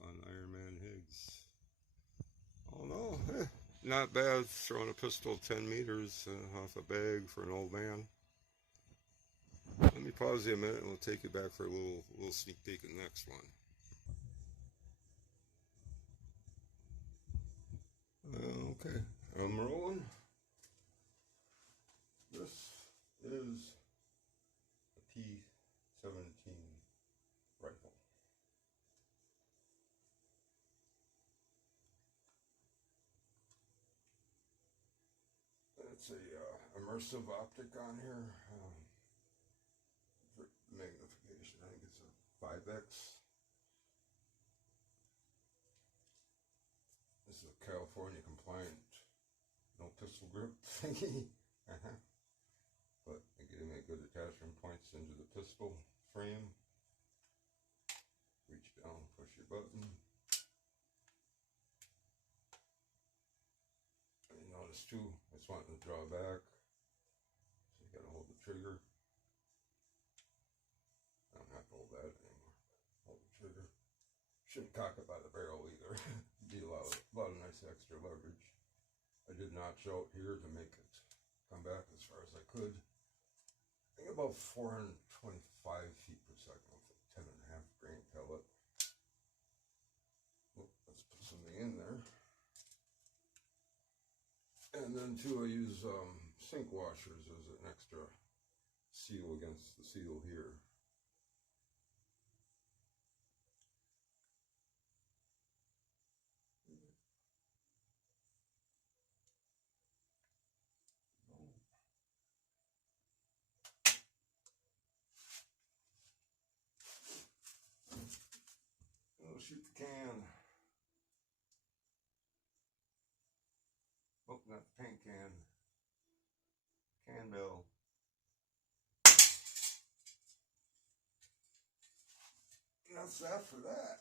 on Ironman Higgs. Oh no, not bad throwing a pistol 10 meters off a bag for an old man. Let me pause you a minute and we'll take you back for a little sneak peek of the next one. Okay, I'm rolling. This is a P17 rifle. It's a immersive optic on here. Magnification, I think it's a 5x. This is a California compliant no pistol grip thingy. But getting a good attachment points into the pistol frame. Reach down, push your button. And you notice too, it's wanting to draw back. So you gotta hold the trigger. I don't have to hold that anymore. Hold the trigger. Shouldn't cock it by the barrel either. Be a lot of nice extra leverage. I did notch out here to make it come back as far as I could. I think about 425 feet per second with a 10.5 grain pellet. Well, let's put something in there. And then too, I use sink washers as an extra seal against the seal here. We'll shoot the can. Oh, not the paint can. Can bell. That's that for that.